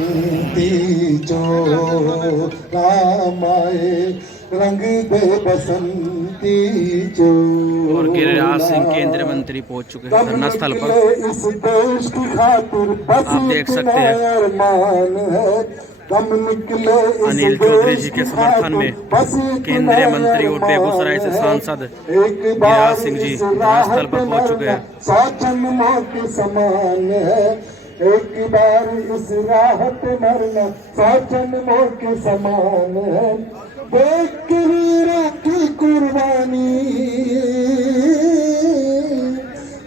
जो रामाए रंग दे बसंती जो। और गिरिराज सिंह केंद्रीय मंत्री पहुंच चुके हैं धरना स्थल पर। इस देश की खातिर बस आप देख सकते हैं अरमान है। दम निकले अनिल चौधरी जी के समर्थन में केंद्रीय मंत्री और बेगूसराय से सांसद गिरिराज सिंह जी धरना स्थल पर पहुंच चुके हैं। 100 जन्मों के समान है। एक बार इस राह पे मरना 100 जन्मों के समान है। देख के वीरों की कुर्बानी,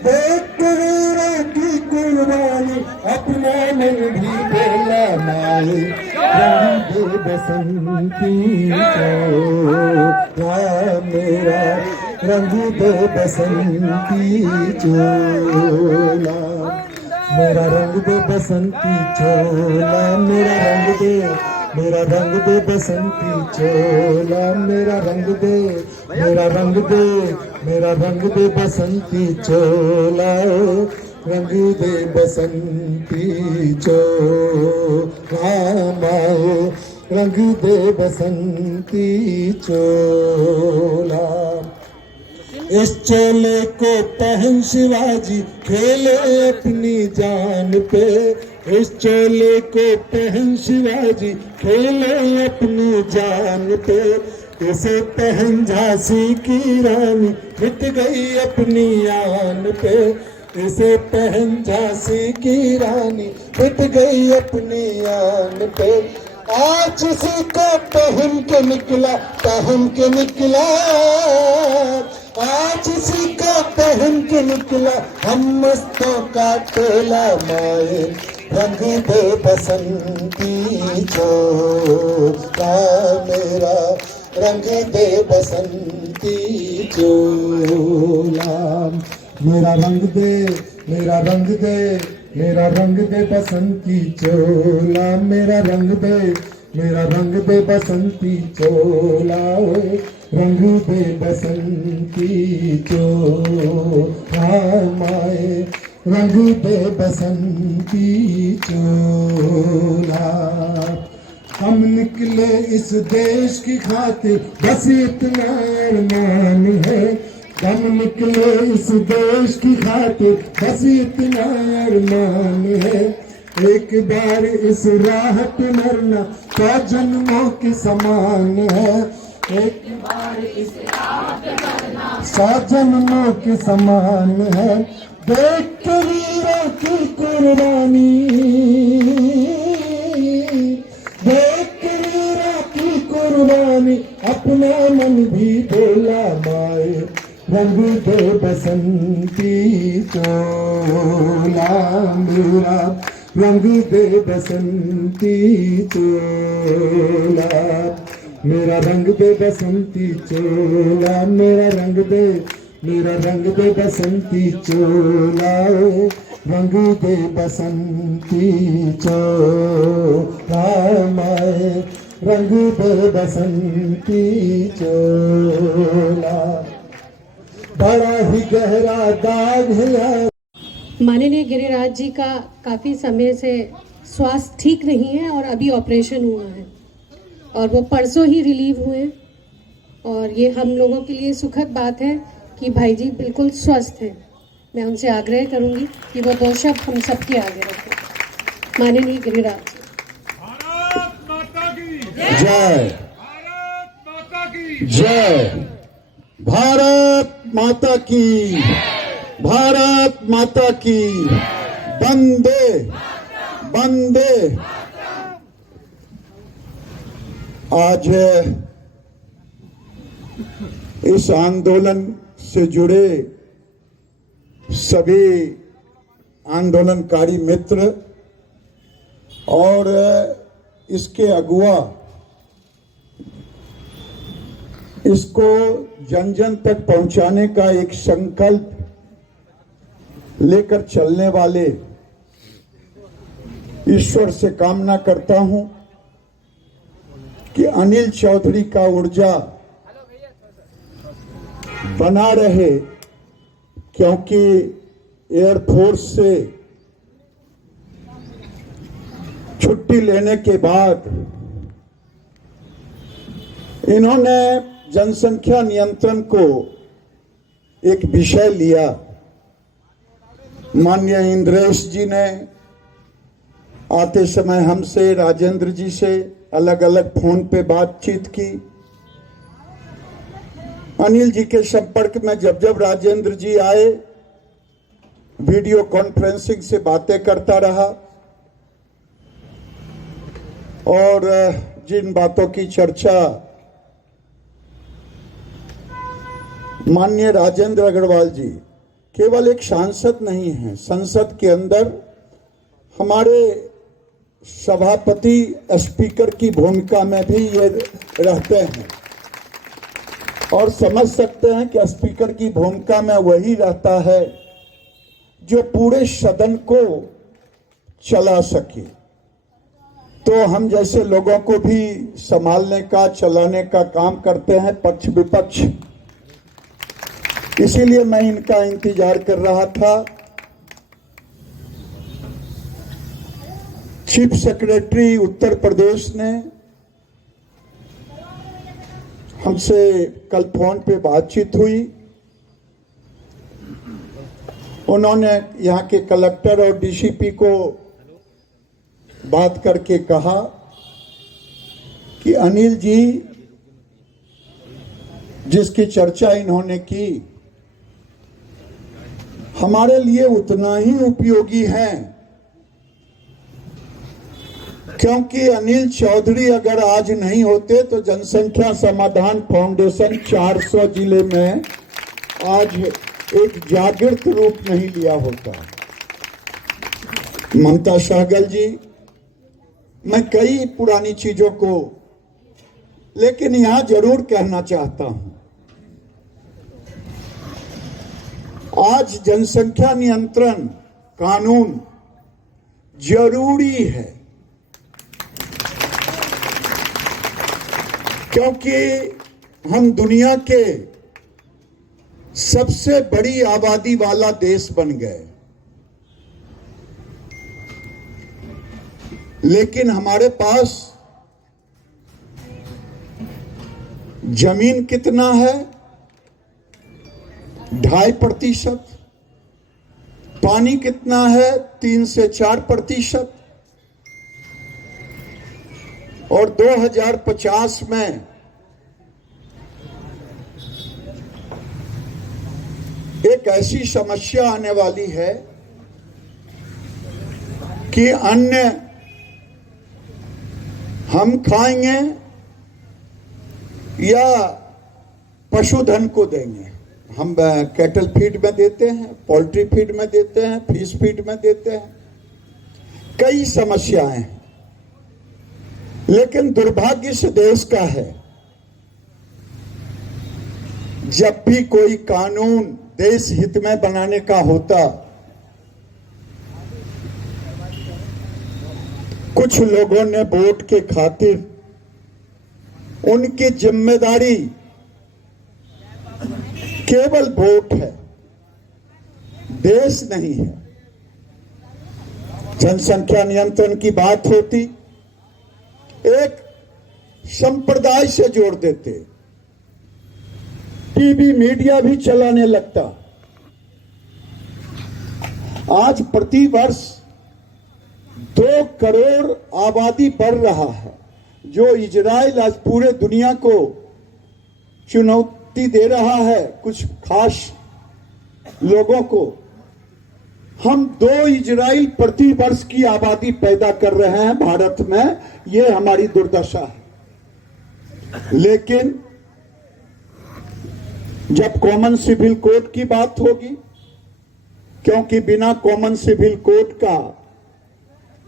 देख के वीरों की कुर्बानी, अपना मन भी बेला माए रंग दे बसंती जो मेरा रंग दे बसंती चोला। मेरा रंग दे बसंती चोला, मेरा रंग दे, मेरा रंग दे बसंती चोला, मेरा रंग दे, मेरा रंग दे, मेरा रंग दे बसंती चोला, रंग दे बसंती चोला, रंग दे बसंती चोला। इस चोले को पहन शिवाजी खेले अपनी जान पे। इस चोले को पहन शिवाजी खेले अपनी जान पे। इसे पहन झांसी की रानी मिट गई अपनी आन पे। इसे पहन झांसी की रानी मिट गई अपनी आन पे। आज इसी को पहन के निकला, पहन के निकला, आज इसी को पहन के निकला हम मस्तों का टोला माए रंग दे बसंती चोला, मेरा रंग दे बसंती चोला। मेरा रंग दे, मेरा रंग दे, मेरा रंग दे बसंती चोला, मेरा रंग दे, मेरा रंग दे बसंती चोला, रंग दे बसंती चोला माए रंग दे बसंती चोला। हम निकले इस देश की खातिर बस इतना अरमान है। हम निकले इस देश की खातिर बस इतना अरमान है। एक बार इस राह पे मरना 100 जन्मों के समान है। एक बार इस राह पे मरना 100 जन्मों के समान है। देख के वीरों की कुर्बानी, देख के वीरों की कुर्बानी, अपना मन भी बोला माए रंग दे बसंती चोला, मेरा रंग दे बसंती चोला, मेरा रंग दे बसंती चोला, मेरा रंग दे, मेरा रंग दे बसंती चोला, रंग दे बसंती चोला माए रंग दे बसंती चोला। बड़ा ही गहरा दाग है। माननीय गिरिराज जी का काफ़ी समय से स्वास्थ्य ठीक नहीं है और अभी ऑपरेशन हुआ है और वो परसों ही रिलीव हुए और ये हम लोगों के लिए सुखद बात है कि भाई जी बिल्कुल स्वस्थ हैं। मैं उनसे आग्रह करूंगी कि वो 2 शब्द हम सबके आगे रखें। माननीय गिरिराज जय, जय, भारत माता की, भारत माता की, वंदे वंदे। आज इस आंदोलन से जुड़े सभी आंदोलनकारी मित्र और इसके अगुआ इसको जन जन तक पहुंचाने का एक संकल्प लेकर चलने वाले ईश्वर से कामना करता हूं कि अनिल चौधरी का ऊर्जा बना रहे, क्योंकि एयरफोर्स से छुट्टी लेने के बाद इन्होंने जनसंख्या नियंत्रण को एक विषय लिया। माननीय इंद्रेश जी ने आते समय हमसे, राजेंद्र जी से अलग अलग फोन पे बातचीत की। अनिल जी के संपर्क में जब राजेंद्र जी आए, वीडियो कॉन्फ्रेंसिंग से बातें करता रहा और जिन बातों की चर्चा माननीय राजेंद्र अग्रवाल जी केवल एक सांसद नहीं हैं, संसद के अंदर हमारे सभापति स्पीकर की भूमिका में भी ये रहते हैं और समझ सकते हैं कि स्पीकर की भूमिका में वही रहता है जो पूरे सदन को चला सके। तो हम जैसे लोगों को भी संभालने का, चलाने का काम करते हैं पक्ष विपक्ष। इसीलिए मैं इनका इंतजार कर रहा था। चीफ सेक्रेटरी उत्तर प्रदेश ने हमसे कल फोन पे बातचीत हुई। उन्होंने यहाँ के कलेक्टर और डीसीपी को बात करके कहा कि अनिल जी जिसकी चर्चा इन्होंने की हमारे लिए उतना ही उपयोगी है, क्योंकि अनिल चौधरी अगर आज नहीं होते तो जनसंख्या समाधान फाउंडेशन 400 जिले में आज एक जागृत रूप नहीं लिया होता। ममता सहगल जी, मैं कई पुरानी चीजों को लेकिन यहां जरूर कहना चाहता हूं, आज जनसंख्या नियंत्रण कानून जरूरी है, क्योंकि हम दुनिया के सबसे बड़ी आबादी वाला देश बन गए, लेकिन हमारे पास जमीन कितना है? 2.5%। पानी कितना है? 3 से 4%। और 2050 में एक ऐसी समस्या आने वाली है कि अन्न हम खाएंगे या पशुधन को देंगे। हम कैटल फीड में देते हैं, पोल्ट्री फीड में देते हैं, फिश फीड में देते हैं, कई समस्याएं हैं। लेकिन दुर्भाग्य इस देश का है, जब भी कोई कानून देश हित में बनाने का होता, कुछ लोगों ने वोट के खातिर उनकी जिम्मेदारी केवल वोट है, देश नहीं है। जनसंख्या नियंत्रण की बात होती, एक संप्रदाय से जोड़ देते, टीवी मीडिया भी चलाने लगता। आज प्रति वर्ष 2 करोड़ आबादी बढ़ रहा है, जो इजराइल आज पूरे दुनिया को चुनौती दे रहा है, कुछ खास लोगों को। हम 2 इजराइल प्रति वर्ष की आबादी पैदा कर रहे हैं भारत में, ये हमारी दुर्दशा है। लेकिन जब कॉमन सिविल कोड की बात होगी, क्योंकि बिना कॉमन सिविल कोड का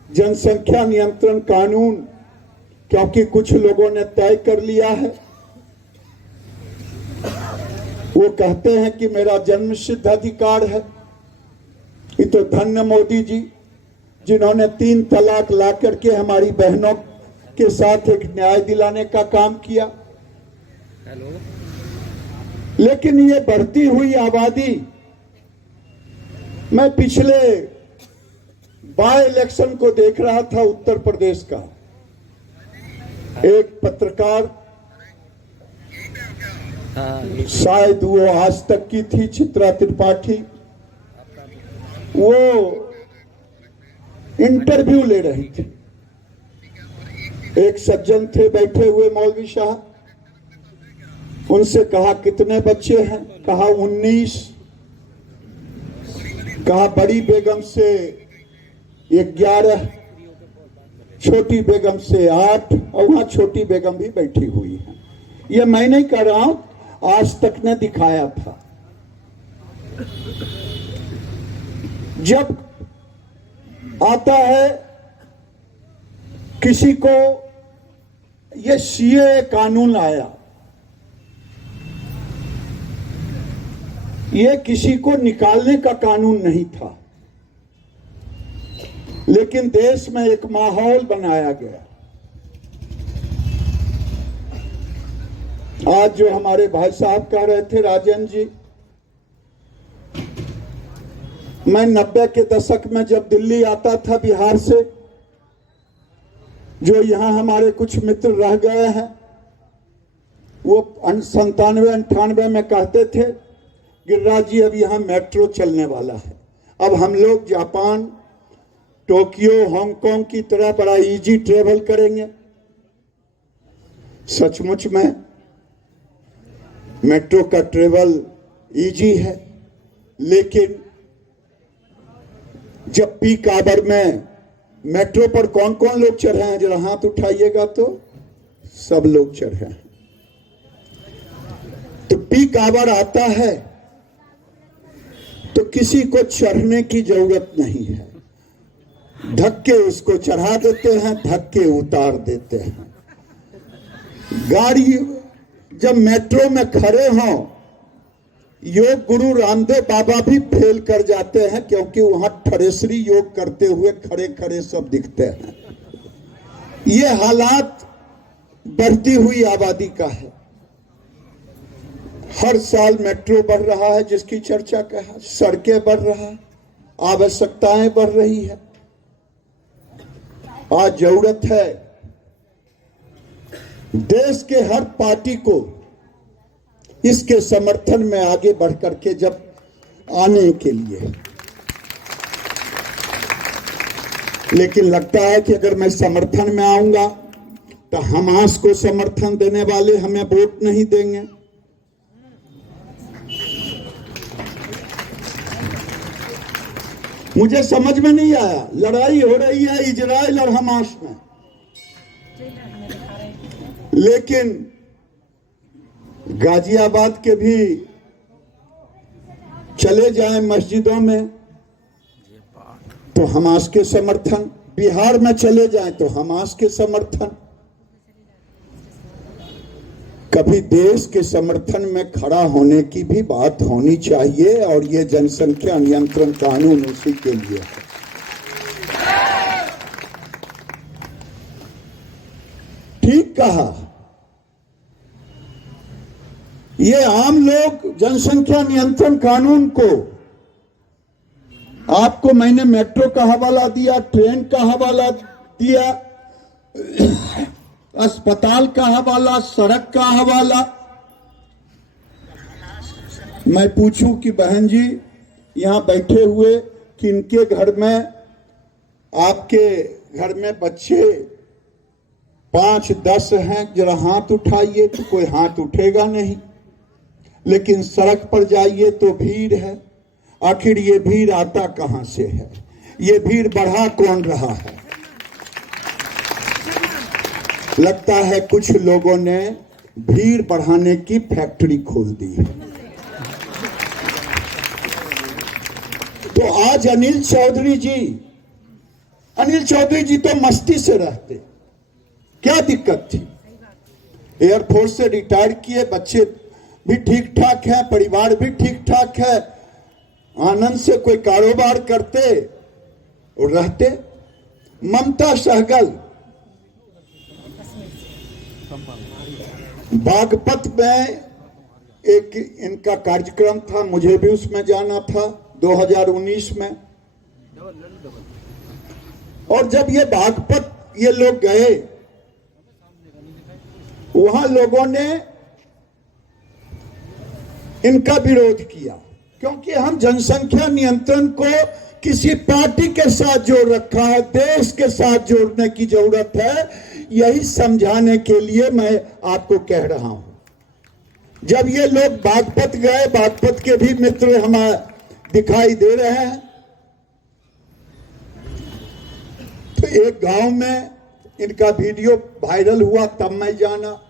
जनसंख्या नियंत्रण कानून, क्योंकि कुछ लोगों ने तय कर लिया है, वो कहते हैं कि मेरा जन्म सिद्ध अधिकार है। ये तो धन्य मोदी जी, जिन्होंने 3 तलाक ला करके हमारी बहनों के साथ एक न्याय दिलाने का काम किया। लेकिन ये बढ़ती हुई आबादी, मैं पिछले बाय इलेक्शन को देख रहा था उत्तर प्रदेश का। एक पत्रकार, शायद वो आज तक की थी, चित्रा त्रिपाठी, वो इंटरव्यू ले रही थी। एक सज्जन थे बैठे हुए मौलवी साहब, उनसे कहा कितने बच्चे हैं? कहा 19। कहा बड़ी बेगम से 11, छोटी बेगम से 8, और वहां छोटी बेगम भी बैठी हुई है। ये मैं नहीं कह रहा हूं, आज तक ने दिखाया था। जब आता है किसी को, ये सीए कानून आया, ये किसी को निकालने का कानून नहीं था, लेकिन देश में एक माहौल बनाया गया। आज जो हमारे भाई साहब कह रहे थे, राजन जी, मैं 90 के दशक में जब दिल्ली आता था बिहार से, जो यहां हमारे कुछ मित्र रह गए हैं, वो 97-98 में कहते थे गिरिराज जी अब यहां मेट्रो चलने वाला है, अब हम लोग जापान, टोक्यो, हांगकांग की तरह बड़ा इजी ट्रेवल करेंगे। सचमुच में मेट्रो का ट्रेवल इजी है, लेकिन जब पीक आवर में मेट्रो पर कौन कौन लोग चढ़े हैं? जरा हाथ उठाइएगा तो सब लोग चढ़े हैं। तो पीक आवर आता है तो किसी को चढ़ने की जरूरत नहीं है, धक्के उसको चढ़ा देते हैं, धक्के उतार देते हैं। गाड़ी जब मेट्रो में खड़े हों, योग गुरु रामदेव बाबा भी फेल कर जाते हैं, क्योंकि वहां ठरेश्वरी योग करते हुए खड़े खड़े सब दिखते हैं। ये हालात बढ़ती हुई आबादी का है। हर साल मेट्रो बढ़ रहा है जिसकी चर्चा कहा, सड़कें बढ़ रहा है, आवश्यकताएं बढ़ रही है। आज जरूरत है देश के हर पार्टी को इसके समर्थन में आगे बढ़ करके जब आने के लिए, लेकिन लगता है कि अगर मैं समर्थन में आऊंगा तो हमास को समर्थन देने वाले हमें वोट नहीं देंगे। मुझे समझ में नहीं आया, लड़ाई हो रही है इजराइल और हमास में, लेकिन गाजियाबाद के भी चले जाएं मस्जिदों में तो हमास के समर्थन, बिहार में चले जाएं तो हमास के समर्थन। कभी देश के समर्थन में खड़ा होने की भी बात होनी चाहिए, और ये जनसंख्या नियंत्रण कानून उसी के लिए है। ठीक कहा, ये आम लोग जनसंख्या नियंत्रण कानून को, आपको मैंने मेट्रो का हवाला दिया, ट्रेन का हवाला दिया, अस्पताल का हवाला, सड़क का हवाला। मैं पूछूं कि बहन जी यहां बैठे हुए किनके घर में, आपके घर में बच्चे 5-10 हैं? जरा हाथ उठाइए, तो कोई हाथ उठेगा नहीं। लेकिन सड़क पर जाइए तो भीड़ है। आखिर ये भीड़ आता कहां से है? ये भीड़ बढ़ा कौन रहा है? लगता है कुछ लोगों ने भीड़ बढ़ाने की फैक्ट्री खोल दी है। तो आज अनिल चौधरी जी तो मस्ती से रहते, क्या दिक्कत थी? एयरफोर्स से रिटायर किए, बच्चे भी ठीक ठाक है, परिवार भी ठीक ठाक है, आनंद से कोई कारोबार करते और रहते। ममता सहगल बागपत में एक इनका कार्यक्रम था, मुझे भी उसमें जाना था 2019 में। और जब ये बागपत ये लोग गए, वहां लोगों ने इनका विरोध किया, क्योंकि हम जनसंख्या नियंत्रण को किसी पार्टी के साथ जोड़ रखा है, देश के साथ जोड़ने की जरूरत है। यही समझाने के लिए मैं आपको कह रहा हूं। जब ये लोग बागपत गए, बागपत के भी मित्र हमारे दिखाई दे रहे हैं, तो एक गांव में इनका वीडियो वायरल हुआ, तब मैं जाना।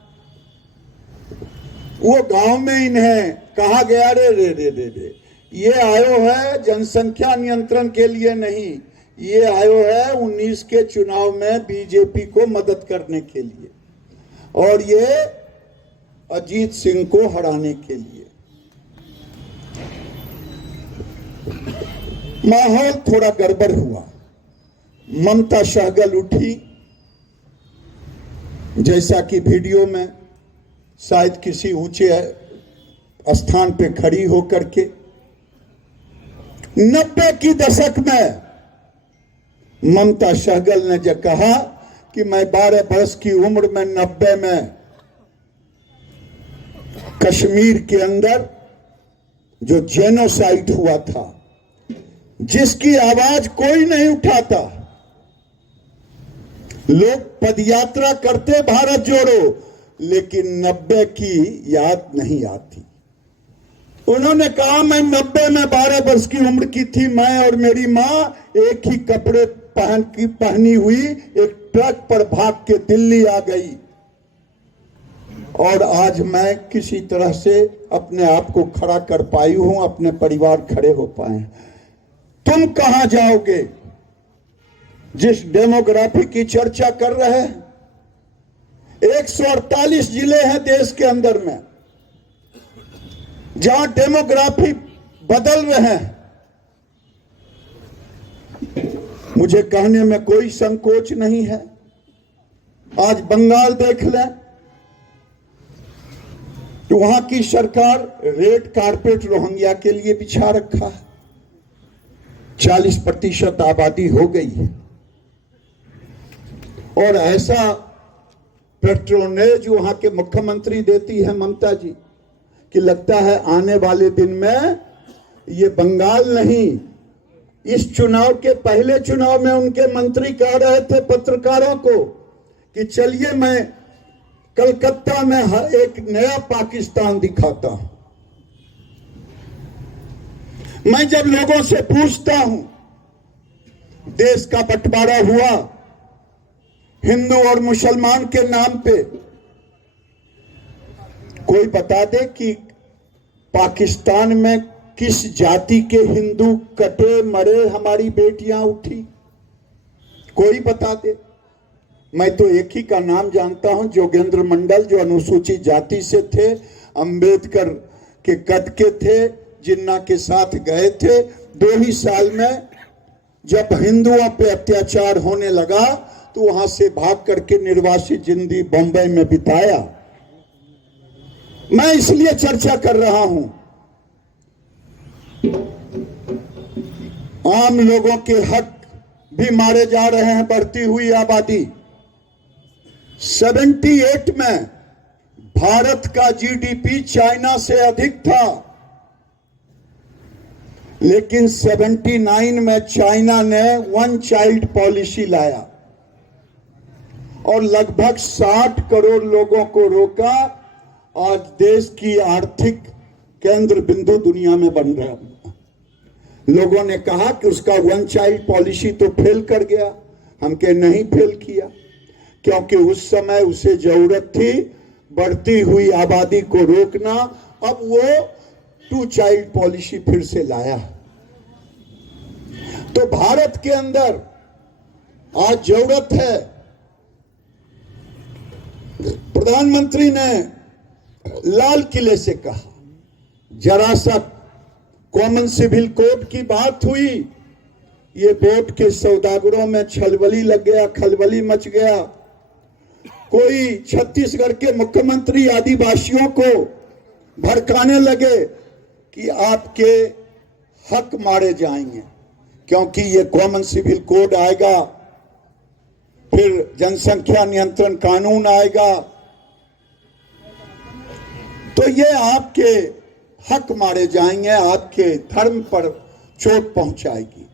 वो गांव में इन्हें कहा गया, रे रे रे रे रे, ये आयो है जनसंख्या नियंत्रण के लिए नहीं, ये आयो है 19 के चुनाव में बीजेपी को मदद करने के लिए, और ये अजीत सिंह को हराने के लिए। माहौल थोड़ा गड़बड़ हुआ। ममता सहगल उठी, जैसा कि वीडियो में शायद किसी ऊंचे स्थान पे खड़ी होकर के 90 की दशक में ममता सहगल ने जो कहा कि मैं 12 वर्ष की उम्र में 90 में कश्मीर के अंदर जो जेनोसाइड हुआ था, जिसकी आवाज कोई नहीं उठाता, लोग पदयात्रा करते भारत जोड़ो, लेकिन 90 की याद नहीं आती। उन्होंने कहा, मैं 90 में 12 वर्ष की उम्र की थी, मैं और मेरी माँ एक ही कपड़े पहनी हुई एक ट्रक पर भाग के दिल्ली आ गई, और आज मैं किसी तरह से अपने आप को खड़ा कर पाई हूं, अपने परिवार खड़े हो पाए। तुम कहां जाओगे? जिस डेमोग्राफी की चर्चा कर रहे हैं, 148 जिले हैं देश के अंदर में, जहां डेमोग्राफी बदल रहे हैं। मुझे कहने में कोई संकोच नहीं है। आज बंगाल देख लें, तो वहां की सरकार रेड कारपेट रोहिंग्या के लिए बिछा रखा है। 40% आबादी हो गई है, और ऐसा पेट्रोनेज वहां के मुख्यमंत्री देती है ममता जी कि लगता है आने वाले दिन में ये बंगाल नहीं, इस चुनाव के पहले चुनाव में उनके मंत्री कह रहे थे पत्रकारों को कि चलिए मैं कलकत्ता में एक नया पाकिस्तान दिखाता हूं। मैं जब लोगों से पूछता हूं, देश का बंटवारा हुआ हिंदू और मुसलमान के नाम पे, कोई बता दे कि पाकिस्तान में किस जाति के हिंदू कटे मरे हमारी बेटियां उठी? कोई बता दे। मैं तो एक ही का नाम जानता हूं, जोगेंद्र मंडल, जो अनुसूचित जाति से थे, अंबेडकर के कद के थे, जिन्ना के साथ गए थे। 2 ही साल में जब हिंदुओं पे अत्याचार होने लगा तो वहां से भाग करके निर्वासित जिंदगी बंबई में बिताया। मैं इसलिए चर्चा कर रहा हूं, आम लोगों के हक भी मारे जा रहे हैं। बढ़ती हुई आबादी, 78 में भारत का जीडीपी चाइना से अधिक था, लेकिन 79 में चाइना ने 1 चाइल्ड पॉलिसी लाया और लगभग 60 करोड़ लोगों को रोका। आज देश की आर्थिक केंद्र बिंदु दुनिया में बन रहा है। लोगों ने कहा कि उसका 1 चाइल्ड पॉलिसी तो फेल कर गया। हम कहे नहीं फेल किया, क्योंकि उस समय उसे जरूरत थी बढ़ती हुई आबादी को रोकना। अब वो 2 चाइल्ड पॉलिसी फिर से लाया। तो भारत के अंदर आज जरूरत है, प्रधानमंत्री ने लाल किले से कहा, जरा सा कॉमन सिविल कोड की बात हुई, ये वोट के सौदागरों में छलबली लग गया, खलबली मच गया। कोई छत्तीसगढ़ के मुख्यमंत्री आदिवासियों को भड़काने लगे कि आपके हक मारे जाएंगे, क्योंकि ये कॉमन सिविल कोड आएगा फिर जनसंख्या नियंत्रण कानून आएगा, तो ये आपके हक मारे जाएंगे, आपके धर्म पर चोट पहुंचाएगी।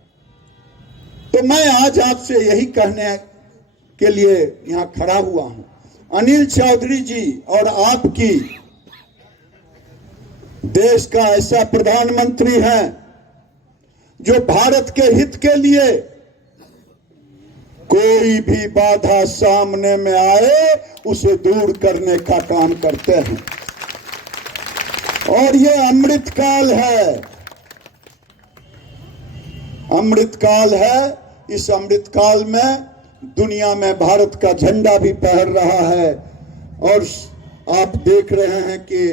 तो मैं आज आपसे यही कहने के लिए यहां खड़ा हुआ हूं। अनिल चौधरी जी और आपकी देश का ऐसा प्रधानमंत्री है जो भारत के हित के लिए कोई भी बाधा सामने में आए उसे दूर करने का काम करते हैं। और ये अमृतकाल है, अमृतकाल है। इस अमृतकाल में दुनिया में भारत का झंडा भी फहर रहा है और आप देख रहे हैं कि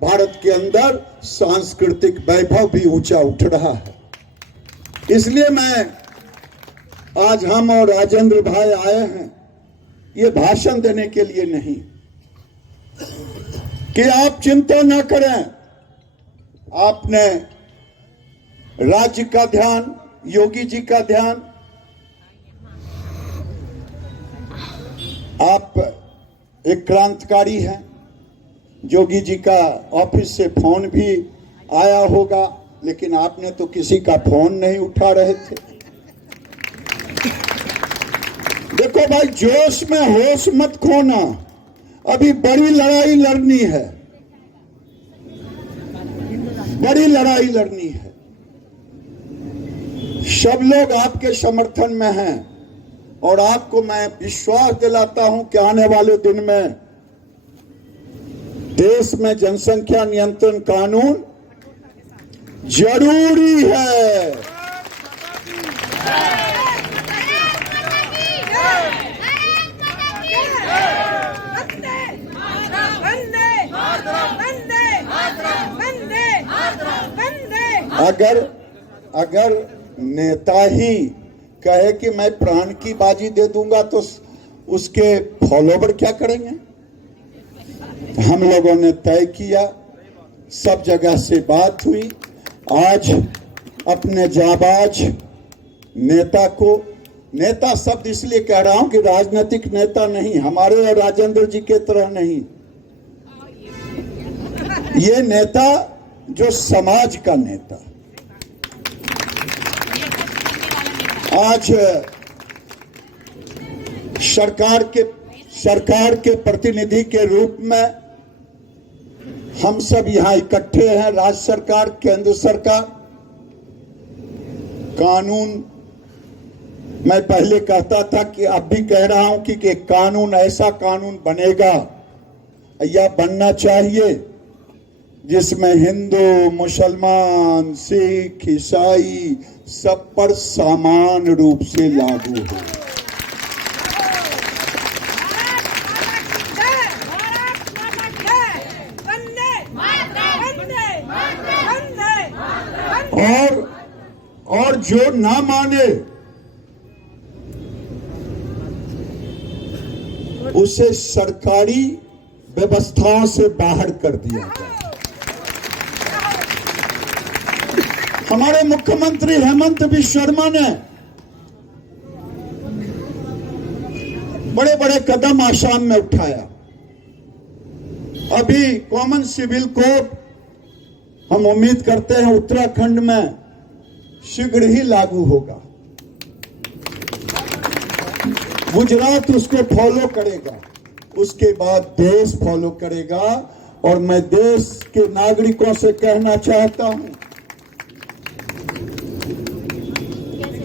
भारत के अंदर सांस्कृतिक वैभव भी ऊंचा उठ रहा है। इसलिए मैं आज हम और राजेंद्र भाई आए हैं ये भाषण देने के लिए नहीं कि आप चिंता ना करें, आपने राज्य का ध्यान, योगी जी का ध्यान, आप एक क्रांतिकारी हैं। योगी जी का ऑफिस से फोन भी आया होगा, लेकिन आपने तो किसी का फोन नहीं उठा रहे थे। देखो भाई, जोश में होश मत खोना, अभी बड़ी लड़ाई लड़नी है, बड़ी लड़ाई लड़नी है। सब लोग आपके समर्थन में हैं और आपको मैं विश्वास दिलाता हूं कि आने वाले दिन में देश में जनसंख्या नियंत्रण कानून जरूरी है। अगर नेता ही कहे कि मैं प्राण की बाजी दे दूंगा तो उसके फॉलोवर क्या करेंगे? हम लोगों ने तय किया, सब जगह से बात हुई। आज अपने जाबाज नेता को, नेता शब्द इसलिए कह रहा हूं कि राजनीतिक नेता नहीं, हमारे और राजेंद्र जी के तरह नहीं, ये नेता जो समाज का नेता। आज सरकार के प्रतिनिधि के रूप में हम सब यहां इकट्ठे हैं। राज्य सरकार, केंद्र सरकार, कानून, मैं पहले कहता था कि अब भी कह रहा हूं कि कानून, ऐसा कानून बनेगा या बनना चाहिए जिसमें हिंदू, मुसलमान, सिख, ईसाई सब पर समान रूप से लागू हो। और जो ना माने उसे सरकारी व्यवस्थाओं से बाहर कर दिया जाए। हमारे मुख्यमंत्री हेमंत बिस्वा शर्मा ने बड़े बड़े कदम आसाम में उठाया। अभी कॉमन सिविल कोड हम उम्मीद करते हैं उत्तराखंड में शीघ्र ही लागू होगा। गुजरात उसको फॉलो करेगा, उसके बाद देश फॉलो करेगा। और मैं देश के नागरिकों से कहना चाहता हूं,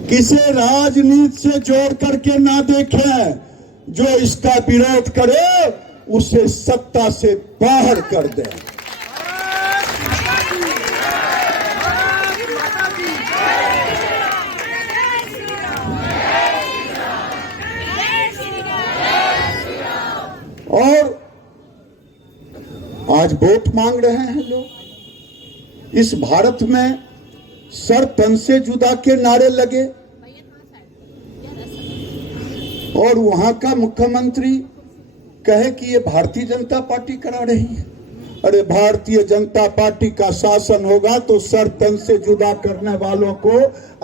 किसे राजनीति से जोड़ करके ना देखें, जो इसका विरोध करे उसे सत्ता से बाहर कर दे। और आज वोट मांग रहे हैं लोग। इस भारत में सर तन से जुदा के नारे लगे और वहां का मुख्यमंत्री कहे कि ये भारतीय जनता पार्टी करा रही है। अरे भारतीय जनता पार्टी का शासन होगा तो सर तन से जुदा करने वालों को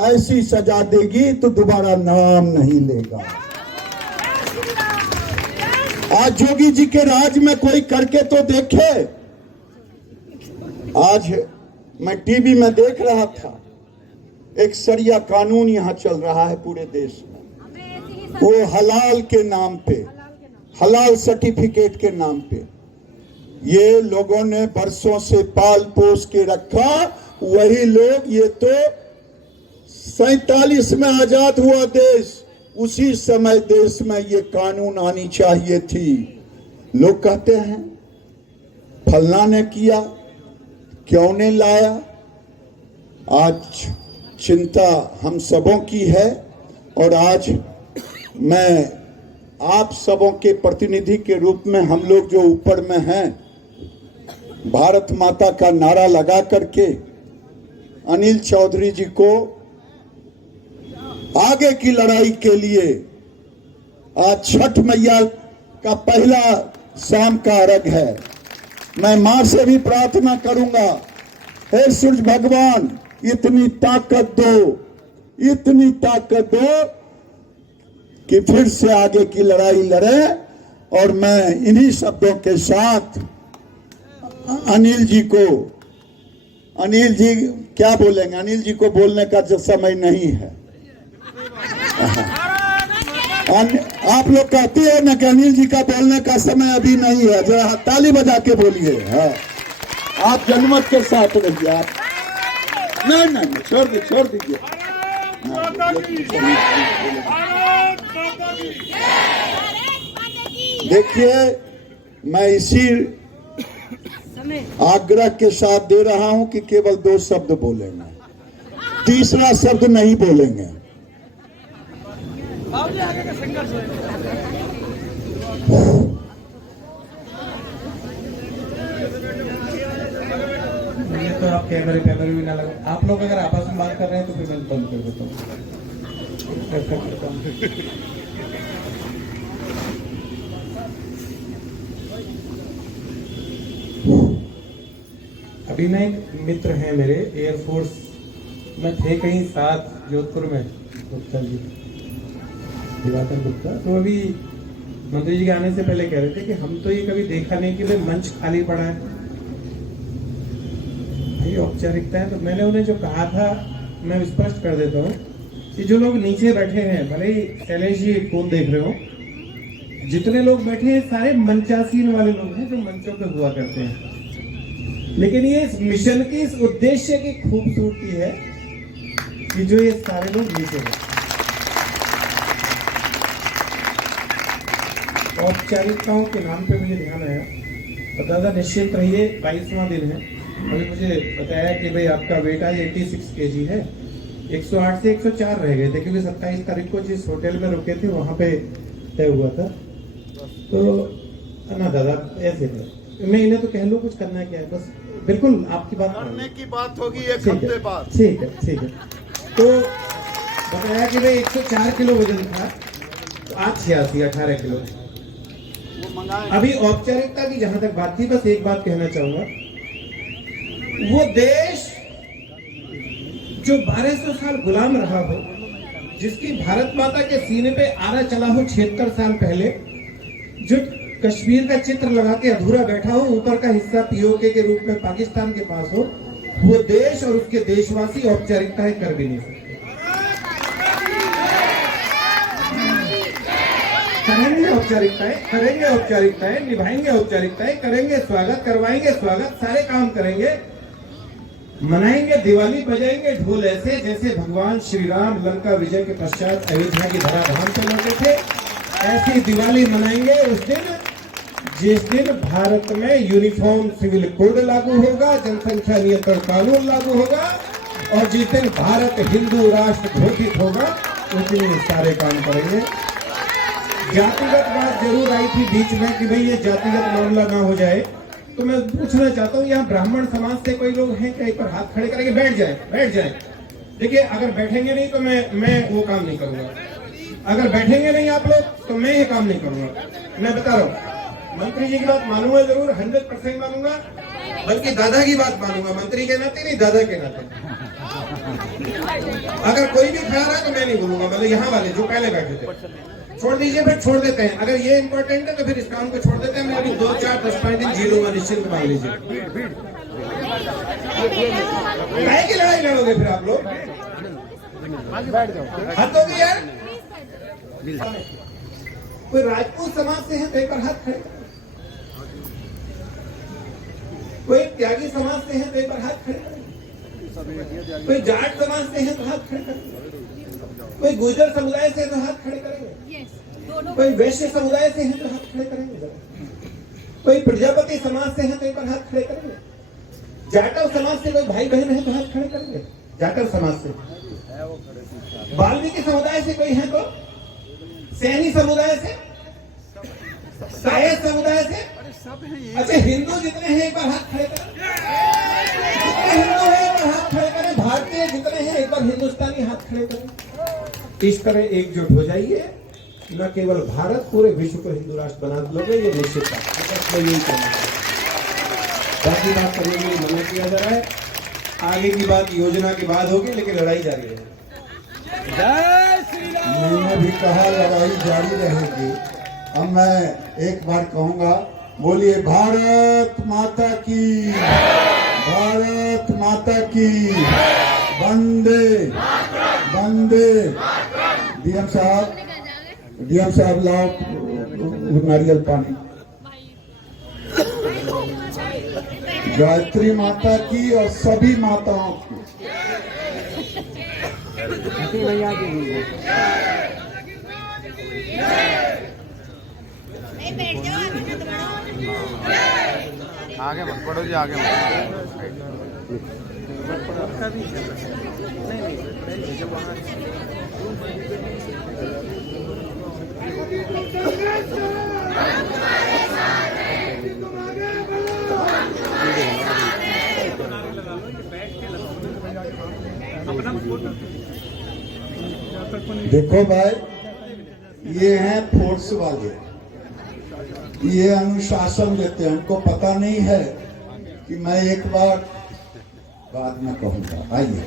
ऐसी सजा देगी तो दोबारा नाम नहीं लेगा। आज जोगी जी के राज में कोई करके तो देखे। आज मैं टीवी में देख रहा था, एक सरिया कानून यहां चल रहा है पूरे देश में, वो हलाल के नाम पे, हलाल सर्टिफिकेट के नाम पे ये लोगों ने बरसों से पाल पोस के रखा। वही लोग, ये तो 47 में आजाद हुआ देश, उसी समय देश में ये कानून आनी चाहिए थी। लोग कहते हैं फलना ने किया, क्यों ने लाया। आज चिंता हम सबों की है और आज मैं आप सबों के प्रतिनिधि के रूप में, हम लोग जो ऊपर में हैं, भारत माता का नारा लगा करके अनिल चौधरी जी को आगे की लड़ाई के लिए आज छठ मैया का पहला शाम का अर्घ है। मैं मां से भी प्रार्थना करूंगा, हे सूरज भगवान इतनी ताकत दो, इतनी ताकत दो कि फिर से आगे की लड़ाई लड़े। और मैं इन्हीं शब्दों के साथ अनिल जी को, अनिल जी क्या बोलेंगे, अनिल जी को बोलने का जो समय नहीं है। आप लोग कहते हैं ना कि अनिल जी का बोलने का समय अभी नहीं है, जरा ताली बजा के बोलिए। हाँ, आप जनमत के साथ रहिए। आप नहीं छोड़ दीजिए। देखिए, मैं इसी आग्रह के साथ दे रहा हूं कि केवल 2 शब्द बोलेंगे, तीसरा शब्द नहीं बोलेंगे। ये तो आप कैमरे भी ना लगा। आप लोग अगर आपस में बात कर रहे हैं तो फिर मैं बंद कर देता हूँ। अभी ना एक मित्र हैं मेरे, एयरफोर्स में थे कहीं साथ जोधपुर में, गुप्ता जी, दिवाकर गुप्ता। तो अभी मंत्री जी के आने से पहले कह रहे थे कि हम तो ये कभी देखा नहीं कि भाई मंच खाली पड़ा है, ये औपचारिकता है। तो मैंने उन्हें जो कहा था, मैं स्पष्ट कर देता हूँ कि जो लोग नीचे बैठे हैं, भले ही शैलेश जी कौन देख रहे हो, जितने लोग बैठे हैं सारे मंचासीन वाले लोग हैं जो मंचों पे हुआ करते हैं। लेकिन ये इस मिशन की, इस उद्देश्य की खूबसूरती है कि जो ये सारे लोग नीचे हैं। औपचारिकताओं के नाम पे मुझे ध्यान आया, तो दादा निश्चिंत रहिए, 22वां दिन है। अभी मुझे बताया कि भाई आपका वेट आज 86 kg है, 108 से 104 रह गए थे क्योंकि 27 तारीख को जिस होटल में रुके थे वहां पे तय हुआ था। तो ना दादा ऐसे थे, मैं इन्हें तो कह लूँ कुछ करना क्या है, बस बिल्कुल आपकी बात करने की बात होगी एक हफ्ते बाद। ठीक है। तो बताया कि भाई 104 किलो वजन था, तो आज 86, 18 किलो। अभी औपचारिकता की जहां तक बात थी, बस एक बात कहना चाहूंगा, वो देश जो 1200 साल गुलाम रहा हो, जिसकी भारत माता के सीने पे आरा चला हो 76 साल पहले, जो कश्मीर का चित्र लगा के अधूरा बैठा हो, ऊपर का हिस्सा पीओके के रूप में पाकिस्तान के पास हो, वो देश और उसके देशवासी औपचारिकताएं कर भी नहीं सकते। करेंगे औपचारिकताएं, निभाएंगे औपचारिकताएं, करेंगे स्वागत, करवाएंगे स्वागत, सारे काम करेंगे, मनाएंगे दिवाली, बजाएंगे ढोल ऐसे जैसे भगवान श्री राम लंका विजय के पश्चात अयोध्या की धराधाम से लौटे थे। ऐसी दिवाली मनाएंगे उस दिन जिस दिन भारत में यूनिफॉर्म सिविल कोड लागू होगा, जनसंख्या नियंत्रण कानून लागू होगा, और जिस दिन भारत हिंदू राष्ट्र घोषित होगा उस दिन सारे काम करेंगे। जातिगत बात जरूर आई थी बीच में कि भाई ये जातिगत मामला ना हो जाए, तो मैं पूछना चाहता हूँ, यहाँ ब्राह्मण समाज से कोई लोग हैं क्या? एक बार हाथ खड़े करेंगे, बैठ जाए। देखिए, अगर बैठेंगे नहीं तो मैं वो काम नहीं करूंगा। अगर बैठेंगे नहीं आप लोग तो मैं ये काम नहीं करूंगा। मैं बता रहा हूँ, मंत्री जी की बात मानूंगा जरूर, 100% मानूंगा, बल्कि दादा की बात मानूंगा, मंत्री के नाते नहीं, दादा के नाते। अगर कोई भी खड़ा रहा तो मैं नहीं बोलूंगा, मतलब यहाँ वाले जो पहले बैठे थे, छोड़ दीजिए, फिर छोड़ देते हैं। अगर ये इंपॉर्टेंट है तो फिर इस काम को छोड़ देते हैं। मैं अभी 2, 4, 10 पॉइंट जी लूंगा, निश्चिंत मान लीजिए। काहे की लड़ाई लड़ोगे फिर आप लोग? हाथ होगी यार। कोई राजपूत समाज से है तो एक बार हाथ खड़े करें। कोई त्यागी समाज से है तो एक बार हाथ खड़े करें। कोई जाट समाज से है तो हाथ खड़े करेंगे। कोई गुर्जर समुदाय से है तो हाथ खड़े करेंगे। कोई वैश्य समुदाय से है तो हाथ खड़े करेंगे। कोई प्रजापति समाज से है तो एक बार हाथ खड़े करेंगे। जाटव समाज से कोई भाई बहन है तो हाथ खड़े करेंगे। जाटव समाज से, वाल्मीकि समुदाय से कोई है तो, सैनी समुदाय से, सायद समुदाय से, अच्छा हिंदू जितने हैं एक बार हाथ खड़े करें। जितने हिंदू हैं एक बार हाथ खड़े करें। भारतीय जितने हैं एक बार हिंदुस्तानी हाथ खड़े करें। इस तरह एकजुट हो जाइए। न केवल भारत, पूरे विश्व को हिंदू राष्ट्र बना लोगे, ये निश्चित बात है। यही कहना है। बाकी बात करने के लिए मना किया जा रहा है। आगे की बात योजना के बाद होगी, लेकिन लड़ाई जारी है। मैंने भी कहा लड़ाई जारी रहेगी। अब मैं एक बार कहूंगा, बोलिए भारत माता की, भारत माता की, वंदे वंदे। डीएम साहब लाओ नारियल पानी। गायत्री माता की और सभी माताओं की। आगे मत पढ़ो जी, आगे देखो भाई, ये हैं फोर्स वाले, ये अनुशासन देते हैं। उनको पता नहीं है कि मैं एक बार बाद में कहूंगा। आइए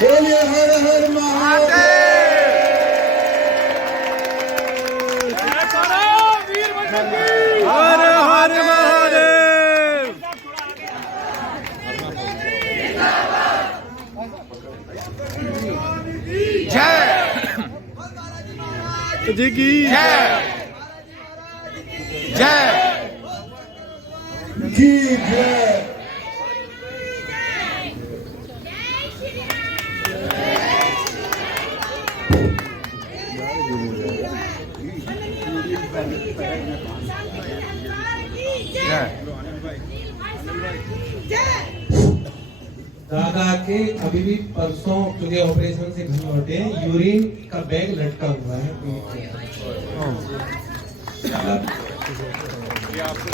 बोलिए हर हर महादेव। हर हर महादेव। जी की जय जय की जय। दादा के अभी भी परसों क्योंकि ऑपरेशन से घर लौटे हैं, यूरिन का बैग लटका हुआ है।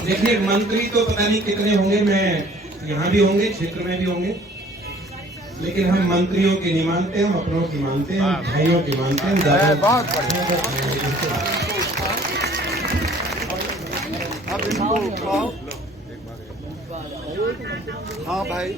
देखिए मंत्री तो पता नहीं कितने होंगे, मैं यहाँ भी होंगे, क्षेत्र में भी होंगे, लेकिन हम मंत्रियों की नहीं मानते, हम अपनों की मानते हैं, भाइयों की मानते हैं। दादा बहुत बढ़िया। अब इनको हाँ भाई।